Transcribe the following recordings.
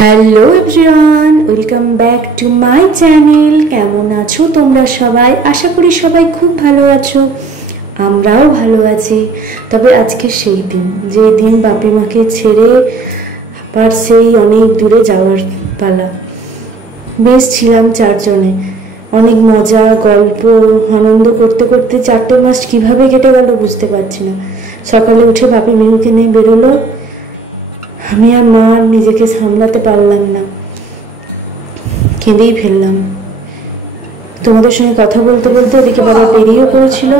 Hello everyone, welcome back to my channel. কেমন আছো তোমরা সবাই? আশা করি সবাই খুব ভালো আছো, আমরাও ভালো আছি। তবে আজকে সেই দিন, যে দিন বাপি মাকে ছেড়ে আবার সেই অনেক দূরে যাওয়ার পালা। বেশ ছিলাম চারজনে, অনেক মজা গল্প আনন্দ করতে করতে 4টে মাস কিভাবে কেটে গেল বুঝতে পারছি না। সকালে উঠে বাপি মেহুকে নিয়ে বেরোলো, আমি আর মা নিজেকে সামলাতে পারলাম না, কেঁদেই ফেললাম। তোমাদের সঙ্গে কথা বলতে বলতে ওদিকে বাবা বেরিয়েও পড়েছিল,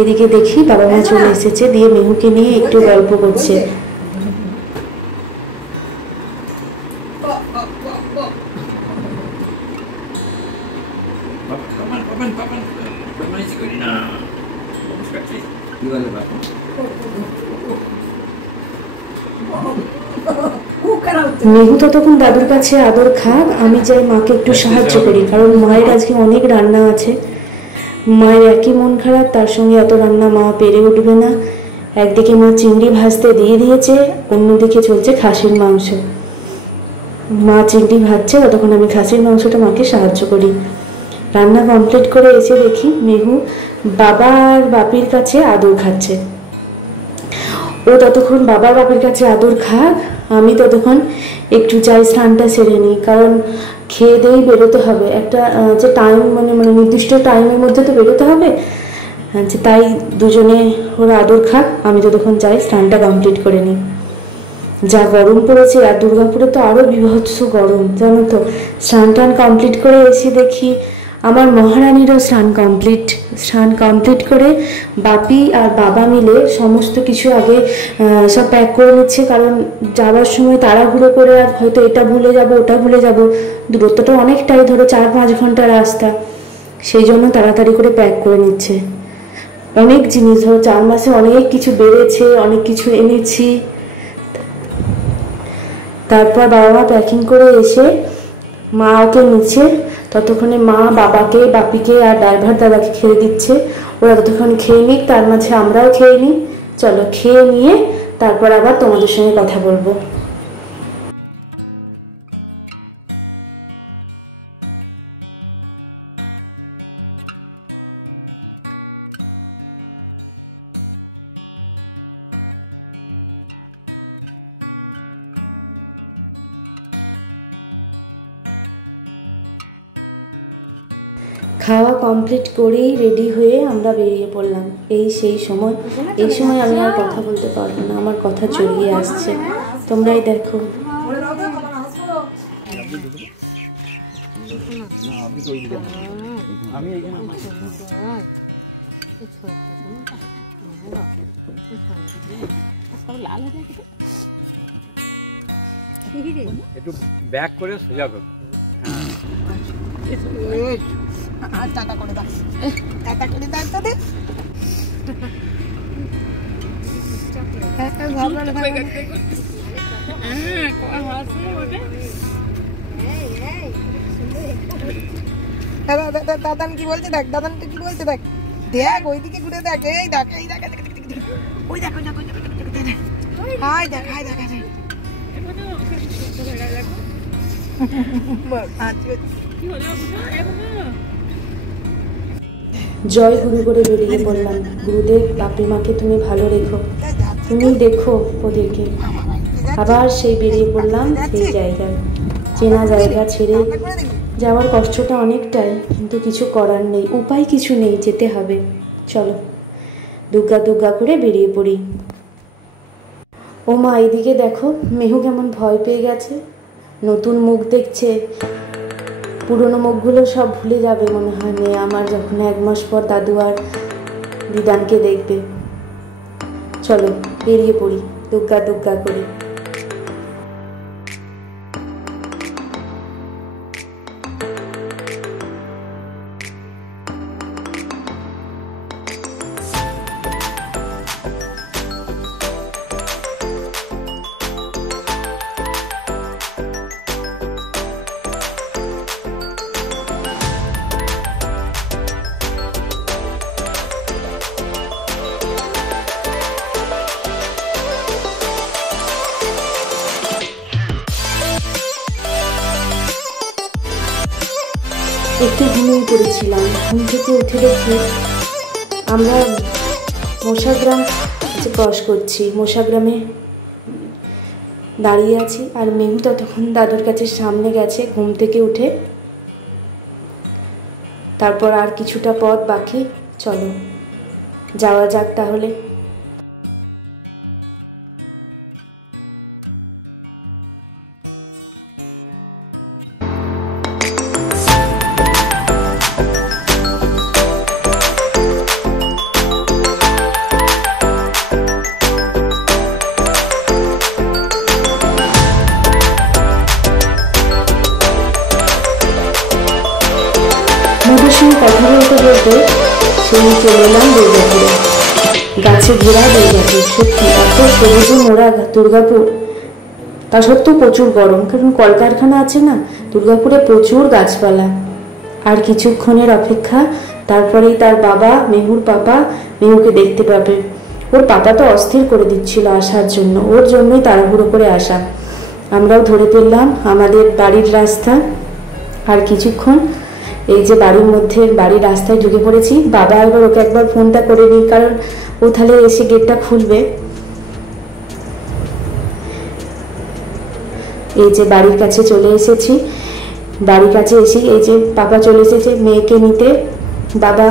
এদিকে দেখি বাবা মা চলে এসেছে, দিয়ে মেহুকে নিয়ে একটু গল্প করছে। মেহু ততক্ষণ দাদুর কাছে আদর খাক, আমি যাই মাকে একটু সাহায্য করি, কারণ মায়ের আজকে অনেক রান্না আছে। মায়ের একই মন খারাপ, তার সঙ্গে এত রান্না মা পেরে উঠবে না। একদিকে মা চিংড়ি ভাজতে দিয়ে দিয়েছে, অন্যদিকে চলছে খাসির মাংস। মা চিংড়ি ভাজছে, ততক্ষণ আমি খাসির মাংসটা মাকে সাহায্য করি। রান্না কমপ্লিট করে এসে দেখি মেহু বাবা আর বাপির কাছে আদর খাচ্ছে। ও ততক্ষণ বাবার বাপির কাছে আদর খাক, আমি ততক্ষণ একটু চাই স্নানটা সেরে নিই, কারণ খেয়ে দিয়েই বেরোতে হবে। একটা যে টাইম মানে নির্দিষ্ট টাইমের মধ্যে তো বেরোতে হবে, যে তাই দুজনে ওরা আদর খাক, আমি ততক্ষণ চাই স্নানটা কমপ্লিট করে নিই। যা গরম পড়েছে, আর দুর্গাপুরে তো আরও বীভৎস গরম জানো তো। স্নান টান কমপ্লিট করে এসে দেখি আমার মহারানীরও স্নান কমপ্লিট করে বাপি আর বাবা মিলে সমস্ত কিছু আগে সব প্যাক করে নিচ্ছে, কারণ যাওয়ার সময় তাড়াহুড়ো করে আর হয়তো এটা ভুলে যাব ওটা ভুলে যাব, দূরত্বটা অনেকটাই, ধরো 4-5 ঘন্টা রাস্তা, সেই জন্য তাড়াতাড়ি করে প্যাক করে নিচ্ছে। অনেক জিনিস, ধরো 4 মাসে অনেক কিছু বেড়েছে, অনেক কিছু এনেছি। তারপর বাবা মা প্যাকিং করে এসে মা ওকে নিচ্ছে, ততক্ষণে মা বাবাকে, বাপিকে আর ড্রাইভার দাদাকে খেয়ে দিচ্ছে। ওরা ততক্ষণ খেয়ে নিক, তার মাঝে আমরাও খেয়ে নিই। চলো খেয়ে নিয়ে তারপর আবার তোমাদের সঙ্গে কথা বলবো। খাওয়া কমপ্লিট করেই রেডি হয়ে আমরা বেরিয়ে পড়লাম। এই সময় আমি আর কথা বলতে পারবো না, আমার কথা জড়িয়ে আসছে, তোমরাই দেখো। একটু ব্যাক করে সোজা করো। টাটা করে দাও, টাটা করে দাও তো দে। দাদান কি বলছে দেখ, দাদানকে কি বলছে দেখ, দেখ ওইদিকে ঘুরে দেখ, এই দেখ এই দেখ ওই দেখ ওই দেখ হাই দেখ হাই দেখ জয় গুরু করে বেরিয়ে পড়লাম। গুরুদেব বাপি মাকে তুমি ভালো রেখো, তুমি দেখো ওদেরকে। আবার সেই বেরিয়ে পড়লাম সেই জায়গায়, চেনা জায়গা ছেড়ে যাওয়ার কষ্টটা অনেকটাই, কিন্তু কিছু করার নেই, উপায় কিছু নেই, যেতে হবে। চলো দুগ্গা দুগ্গা করে বেরিয়ে পড়ি। ও মা এইদিকে দেখো, মেহু কেমন ভয় পেয়ে গেছে, নতুন মুখ দেখছে। পুরনো মুখগুলো সব ভুলে যাবে মনে হয় মেয়ে আমার, যখন 1 মাস পর দাদু আর দিদানকে দেখবে। চলো বেরিয়ে পড়ি দুগ্গা দুগ্গা করে। একটু ঘুমিয়ে পড়েছিলাম। ঘুম থেকে উঠে দেখি আমরা মশাগ্রাম ক্রস করছি। মশাগ্রামে দাঁড়িয়ে আছি আর মেহু ততক্ষণ দাদুর কাছে সামনে গেছে ঘুম থেকে উঠে। তারপর আর কিছুটা পথ বাকি, চলো যাওয়া যাক তাহলে। ওদের সঙ্গে কথা বলতে বলতে সেই চলে এলাম দুর্গাপুরে। গাছে ঘেরা দুর্গাপুর, সত্যি এত সবুজে মোড়া দুর্গাপুর। তা সত্ত্বেও প্রচুর গরম, কারণ কলকারখানা আছে না। দুর্গাপুরে প্রচুর গাছপালা। আর কিছুক্ষণের অপেক্ষা, তারপরেই তার বাবা, মেহুর পাপা মেহুকে দেখতে পাবে। ওর পাপা তো অস্থির করে দিচ্ছিল আসার জন্য, ওর জন্যই তাড়াহুড়ো করে আসা। আমরাও ধরে ফেললাম আমাদের বাড়ির রাস্তা। আর কিছুক্ষণ এই যে বাড়ির মধ্যে, বাড়ির রাস্তায় ঢুকে পড়েছি। বাবা এবার ওকে একবার ফোনটা করে নিই, কারণ ও তাহলে এসে গেটটা খুলবে। এই যে বাড়ির কাছে চলে এসেছি। বাড়ির কাছে এসে এই যে পাপা চলে এসেছে মেয়েকে নিতে। বাবা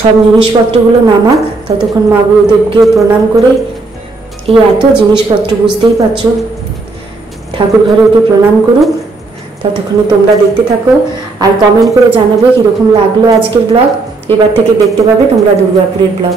সব জিনিসপত্রগুলো নামাক, ততক্ষণ মা গুরুদেবকে প্রণাম করে। এই এত জিনিসপত্র, বুঝতেই পারছো, ঠাকুর ঘরে ওকে প্রণাম করুক। ততক্ষণে তোমরা দেখতে থাকো আর কমেন্ট করে জানাবে কীরকম লাগলো আজকের ব্লগ। এবার থেকে দেখতে পাবে তোমরা দুর্গাপুরের ব্লগ।